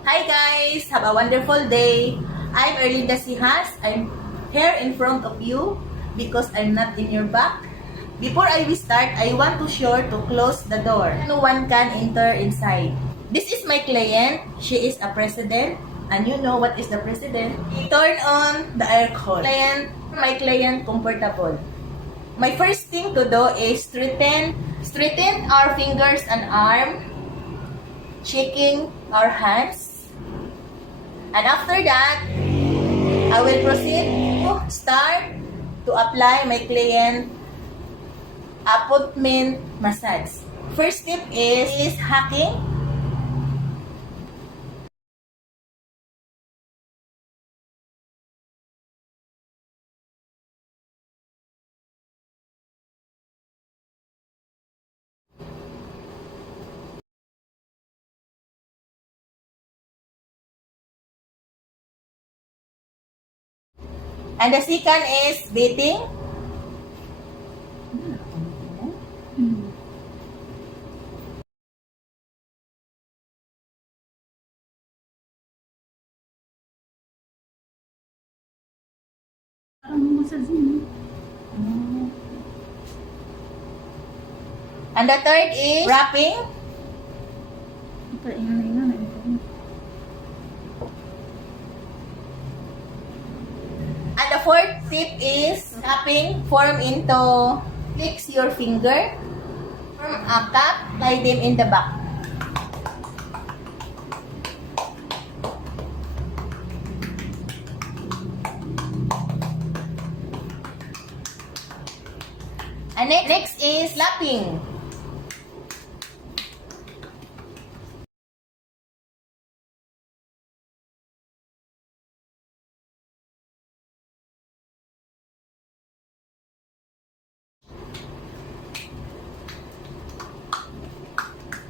Hi guys! Have a wonderful day. I'm Erlinda Sihas. I'm here in front of you because I'm not in your back. Before I will start, I want to sure to close the door. No one can enter inside. This is my client. She is a president. And you know what is the president? Turn on the aircon. My client comfortable. My first thing to do is straighten our fingers and arm, shaking our hands. And after that, I will proceed to start to apply my client appointment massage. First step is hacking. And the second is beating. And the third is wrapping. And the fourth tip is tapping, form into, flex your finger, form a cup, tie them in the back. And next is slapping.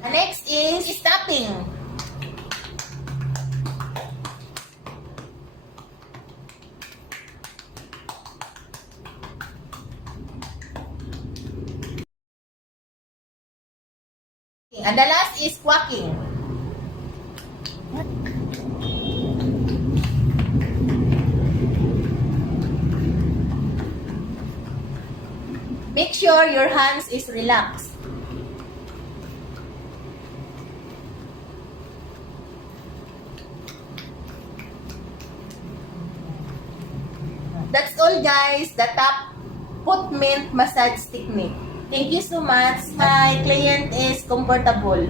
And next is tapping. And the last is quacking. Make sure your hands is relaxed. That's all guys, the top appointment massage technique. Thank you so much. My client is comfortable.